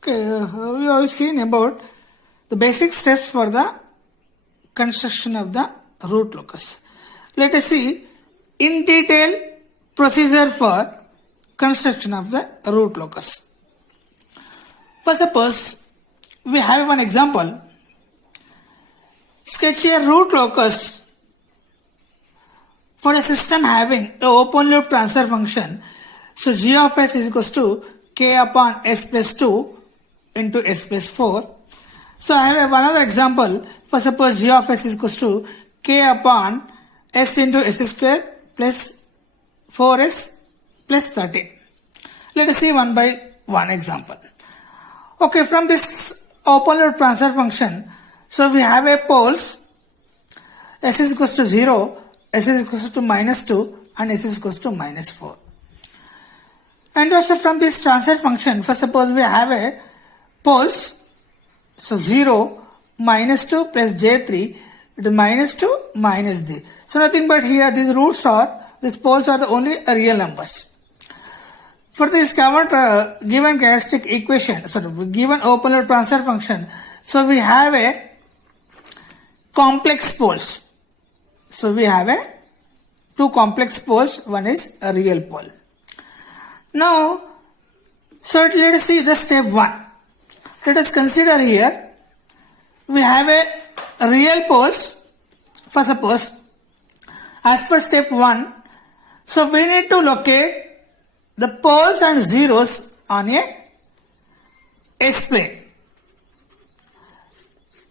Okay, we have seen about the basic steps for the construction of the root locus. Let us see in detail procedure for construction of the root locus. First, suppose we have one example. Sketch a root locus for a system having an open loop transfer function. So g of s is equals to k upon s plus 2 into s plus 4. So I have another example. For suppose g of s is equals to k upon s into s square plus 4s plus 13. Let us see one by one example. Okay, from this open loop transfer function, so we have a poles s is equals to 0, s is equals to minus 2 and s is equals to minus 4. And also from this transfer function, for suppose we have a poles, so 0, minus 2 plus j3, it is minus 2 minus 3. So nothing but here these roots are, these poles are the only real numbers. For this given characteristic equation, given open loop transfer function, so we have a complex poles. So we have a two complex poles, one is a real pole. Now, so let us see the step 1. Let us consider here, we have a real poles, for suppose, as per step 1, so we need to locate the poles and zeros on a S-plane.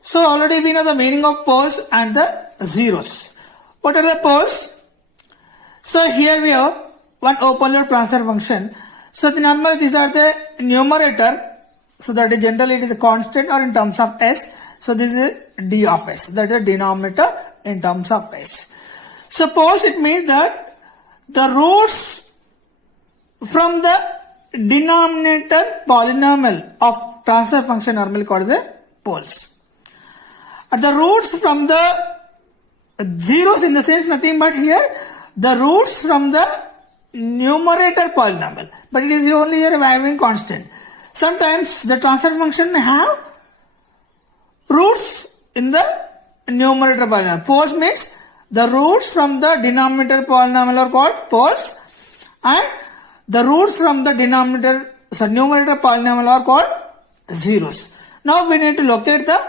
So already we know the meaning of poles and the zeros. What are the poles? So here we have one open loop transfer function. So normally these are the numerator. So that is generally it is a constant or in terms of s. So this is d of s. That is the denominator in terms of s. Suppose it means that the roots from the denominator polynomial of transfer function normally called as a poles. The roots from the zeros in the sense nothing but here the roots from the numerator polynomial, but it is only here having constant. Sometimes the transfer function may have roots in the numerator polynomial. Poles means the roots from the denominator polynomial are called poles, and the roots from the numerator polynomial are called zeros. Now we need to locate the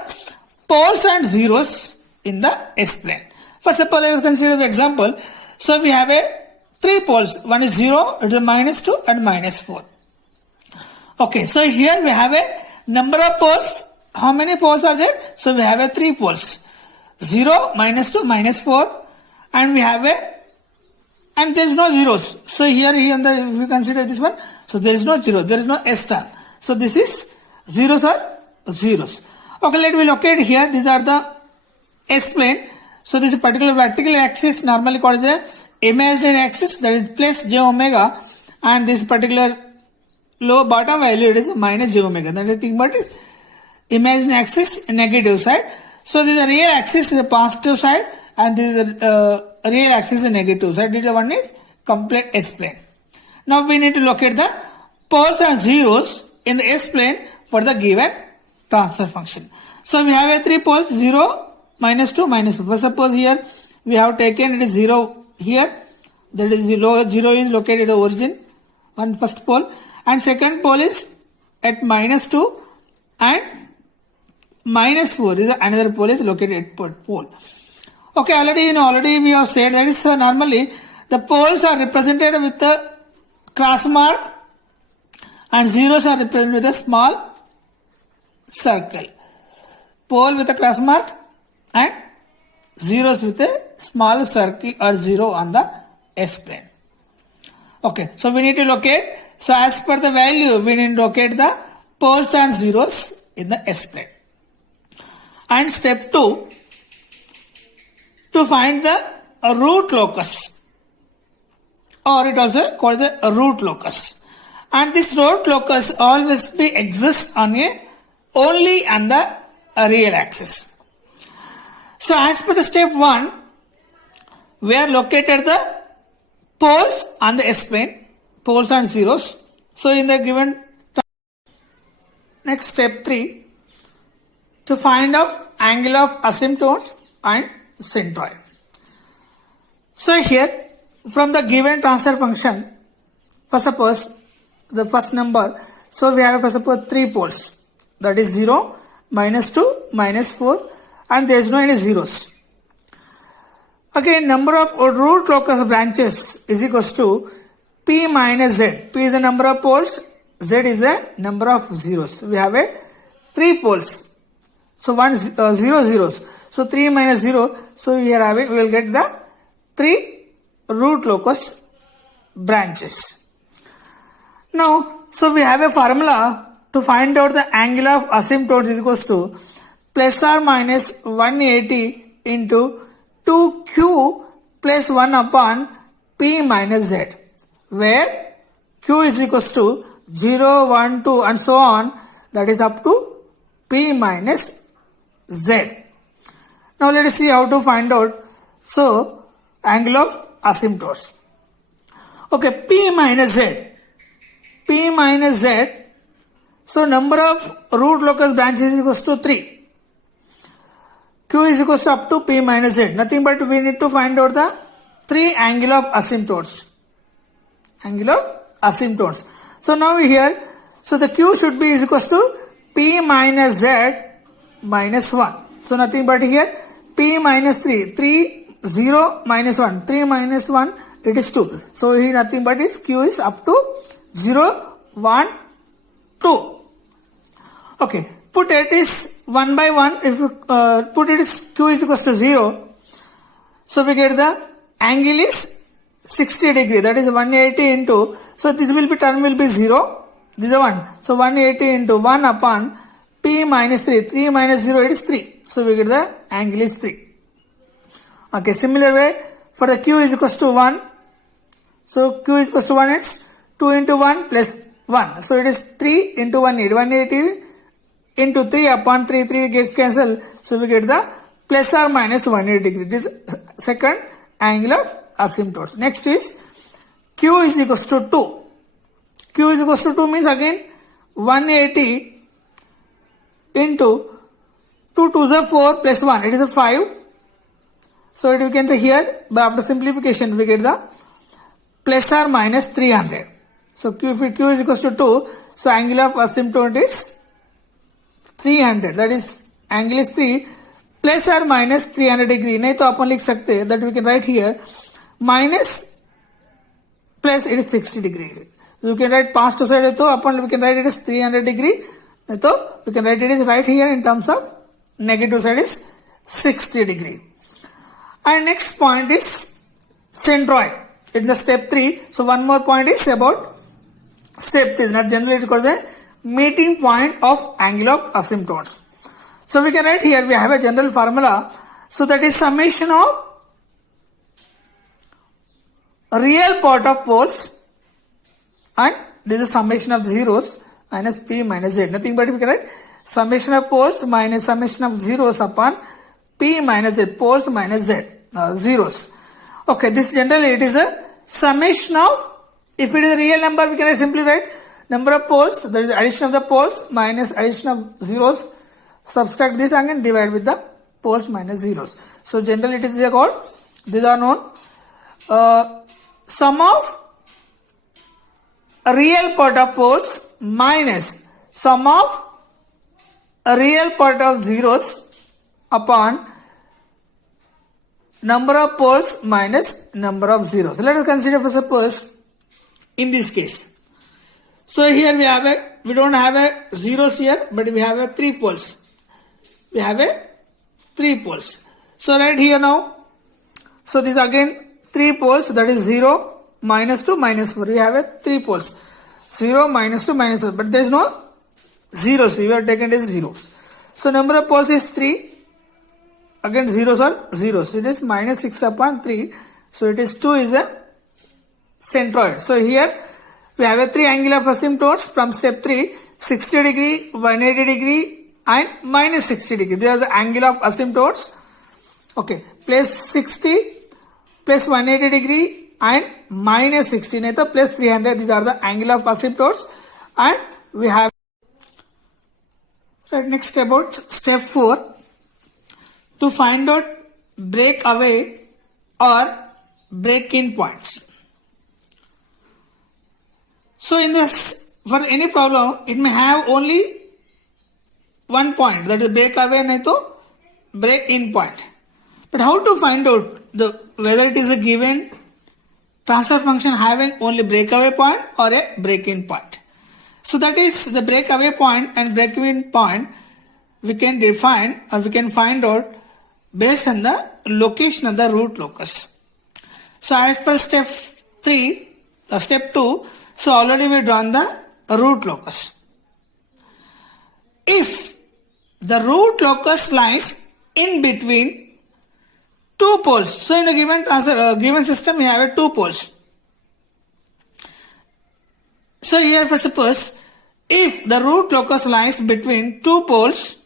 poles and zeros in the S-plane. First of all, let us consider the example. So we have a 3 poles. One is 0, it is minus 2 and minus 4. Okay, so here we have a number of poles. How many poles are there? So we have a 3 poles. 0, minus 2, minus 4, and we have and there is no zeros. So here if we consider this one, so there is no zero, there is no S term. So this is zeros are zeros. Okay, let me locate here. These are the S-plane. So this is particular vertical axis normally called as the imaginary axis, that is plus j omega, and this particular low bottom value it is minus j omega. That is nothing but is imaginary axis negative side. So this is a real axis is a positive side, and this is a real axis is a negative side. This one is complete S-plane. Now we need to locate the poles and zeros in the S-plane for the given transfer function. So we have a 3 poles, 0, minus 2, minus 4. Suppose here we have taken it is 0 here. That is 0 is located at origin on first pole, and second pole is at minus 2 and minus 4 is another pole is located at pole. Okay, already we have said that is normally the poles are represented with the cross mark and zeros are represented with a small circle. Pole with a cross mark and zeros with a small circle or zero on the S-plane. Okay, so we need to locate. So as per the value, we need to locate the poles and zeros in the S-plane. And step 2, to find the root locus, or it also called the root locus. And this root locus always exists only on the real axis. So as per the step 1, we are located the poles on the S-plane, poles and zeros. So in the given Next step 3, to find out angle of asymptotes and centroid. So here from the given transfer function, first suppose the first number, so we have first suppose 3 poles, that is 0, -2, -4, and there is no any zeros. Again, number of root locus branches is equals to P minus Z. P is the number of poles, Z is the number of zeros. We have a 3 poles. So 0 zeros. So 3 minus 0. So here we will get the 3 root locus branches. Now, so we have a formula to find out the angle of asymptotes is equals to plus or minus 180 into 2q plus 1 upon p minus z, where q is equals to 0, 1, 2 and so on, that is up to p minus z. Now let us see how to find out so angle of asymptotes. Okay, p minus z. P minus z. So number of root locus branches is equals to 3. Q is equals to up to P minus Z. Nothing but we need to find out the 3 angle of asymptotes. Angle of asymptotes. So now here, so the Q should be is equals to P minus Z minus 1. So nothing but here P minus 3. 0 minus 1. 3 minus 1, it is 2. So here nothing but is Q is up to 0, 1, 2. Okay. Put it is 1 by 1, if you put it is Q is equals to 0, so we get the angle is 60 degree, that is 180 into, so this will be term will be 0, this is 1, so 180 into 1 upon P minus 3, 3 minus 0 it is 3, so we get the angle is 3. Okay, similar way for the Q is equals to 1, so Q is equals to 1, it's 2 into 1 plus 1, so it is 3 into 180 into 3 upon 3 gets cancelled. So we get the plus or minus 180 degree. This is second angle of asymptotes. Next is Q is equals to 2. Q is equals to 2 means again 180 into 2 to the 4 plus 1. It is a 5. So it we can say here, but after simplification we get the plus or minus 300. So Q is equals to 2. So angle of asymptote is 300, that is angle is 3 plus or minus 300 degree. नहीं तो अपन लिख सकते हैं that we can write here minus plus it is 60 degree. You can write past side है तो अपन we can write it is 300 degree. नहीं तो we can write it is right here in terms of negative side is 60 degree. And next point is centroid in the step 3. So one more point is about step 3. Not generally it is called the meeting point of angle of asymptotes. So we can write here, we have a general formula. So that is summation of real part of poles and this is summation of zeros minus P minus Z. Nothing but we can write summation of poles minus summation of zeros upon P minus Z. Poles minus Z. Zeros. Okay, this generally it is a summation of, if it is a real number we can simply write number of poles, that is addition of the poles minus addition of zeros, subtract this and divide with the poles minus zeros. So generally it is called, these are known sum of a real part of poles minus sum of a real part of zeros upon number of poles minus number of zeros. Let us consider for suppose in this case. So here we don't have a zeros here, but we have a 3 poles. We have a 3 poles. So right here now, so this again 3 poles, that is 0, -2, -4. We have a 3 poles. 0, -2, -4. But there is no zeros. We have taken as zeros. So number of poles is 3. Again zeros are zeros. It is -6 upon 3. So it is 2 is a centroid. So here we have a 3 angle of asymptotes from step 3, 60 degree, 180 degree and minus 60 degree. They are the angle of asymptotes. Okay, plus 60, plus 180 degree and minus 60. Plus 300. These are the angle of asymptotes. And we have Right, next about step 4. To find out breakaway or break-in points. So in this, for any problem, it may have only one point, that is breakaway nahi to break-in point. But how to find out whether it is a given transfer function having only breakaway point or a break-in point? So that is the breakaway point and break-in point we can define or we can find out based on the location of the root locus. So as per step 2, so already we drawn the root locus. If the root locus lies in between two poles, so in the given system we have 2 poles. So here for suppose, if the root locus lies between 2 poles,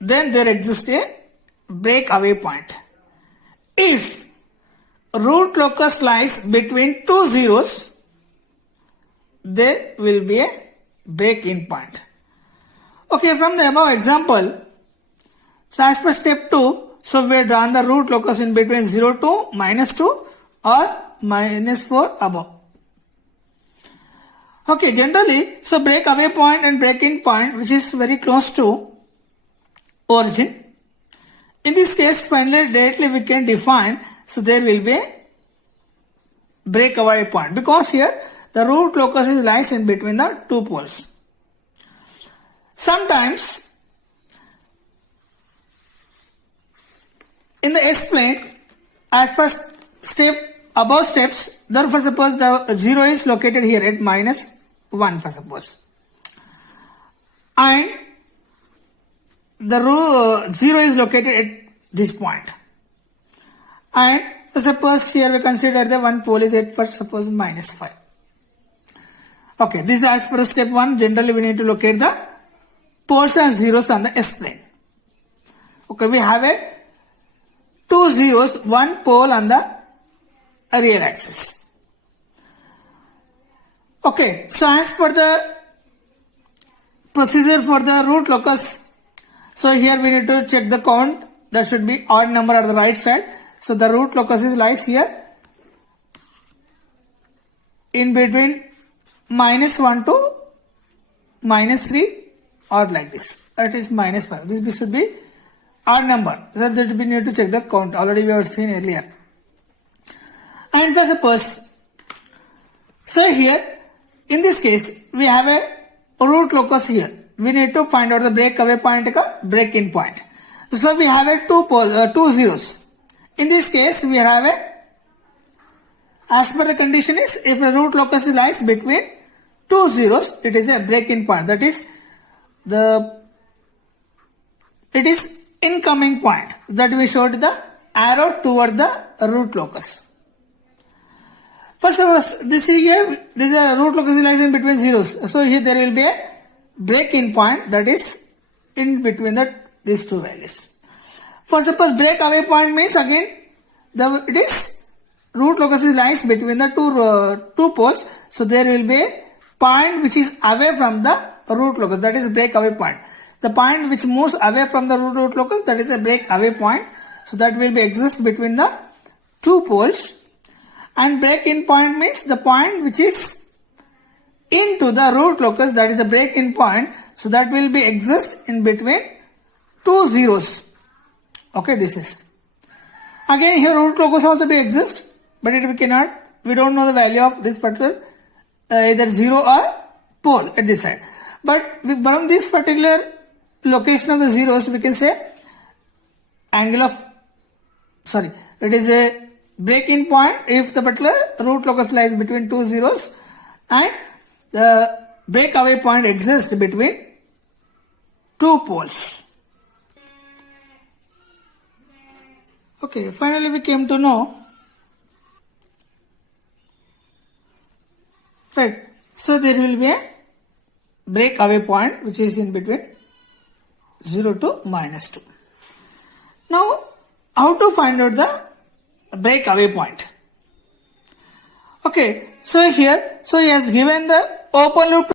then there exists a breakaway point. If root locus lies between 2 zeros, there will be a break-in point. Okay, from the above example, so as per step 2, so we have drawn the root locus in between 0 to -2 or -4 above. Okay, generally, so breakaway point and break-in point, which is very close to origin. In this case, finally, directly we can define, so there will be a breakaway point because here the root locus lies in between the 2 poles. Sometimes, in the explain, as per above steps, therefore suppose the 0 is located here at -1 for suppose. And the 0 is located at this point. And suppose here we consider the one pole is at first suppose -5. Okay, this is as per step 1. Generally we need to locate the poles and zeros on the S-plane. Okay, we have a 2 zeros, 1 pole on the real axis. Okay, so as per the procedure for the root locus, so here we need to check the count. That should be odd number at the right side. So the root locus lies here in between -1 to -3 or like this. That is -5. This should be odd number. So that we need to check the count. Already we have seen earlier. And for suppose, so here in this case we have a root locus here. We need to find out the breakaway point, break-in point. So we have a 2 zeros. In this case we have a, as per the condition is, if the root locus lies between 2 zeros, it is a break-in point. That is it is incoming point that we showed the arrow toward the root locus. First of all, this is a root locus lies in between zeros. So here there will be a break-in point that is in between these 2 values. For suppose breakaway point means again it is root locus lies between the two poles. So there will be a point which is away from the root locus, that is breakaway point. The point which moves away from the root locus, that is a breakaway point. So that will be exist between the 2 poles. And break-in point means the point which is into the root locus, that is a break-in point. So that will be exist in between 2 zeros. Okay, this is. Again here root locus also be exist, but we don't know the value of this particular either 0 or pole at this side. But from this particular location of the zeros, we can say it is a break-in point if the particular root locus lies between 2 zeros and the breakaway point exists between 2 poles. Okay, finally we came to know, right, so there will be a breakaway point which is in between 0 to -2. Now, how to find out the breakaway point? Okay, so here, so he has given the open loop